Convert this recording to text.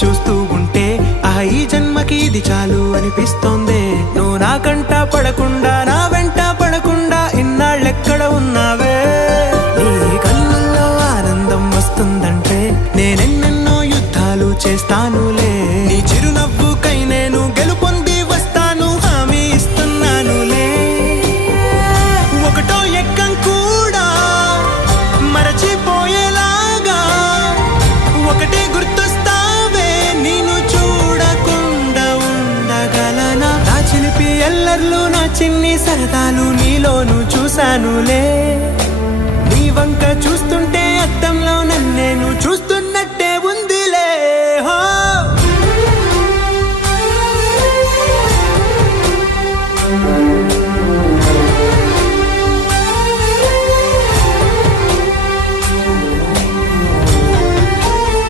చూస్తూ ఉంటే ఈ జన్మకి ఇది చాలు అనిపిస్తోంది. నువ్వు నా కంట పడకుండా నా వెంట పడకుండా ఇన్నాళ్ళెక్కడ ఉన్నావే? నీ కళ్ళల్లో ఆనందం వస్తుందంటే నేనెన్నెన్నో యుద్ధాలు చేస్తానులే. నీ చిరునవ్వుకై నేను గెలుపొంది వస్తాను, హామీ ఇస్తున్నానులే. ఒకటో ఎక్కం కూడా మరచిపోయేలాగా ఒకటే గుర్తొస్తావే, నేను చూడకుండా ఉండగలనా? నా చిలిపి ఎల్లర్లు నా చిన్ని సరదాలు నీలోను చూశానులే. నీ వంక చూస్తుంటే అద్దంలో నన్నేను చూస్తాను.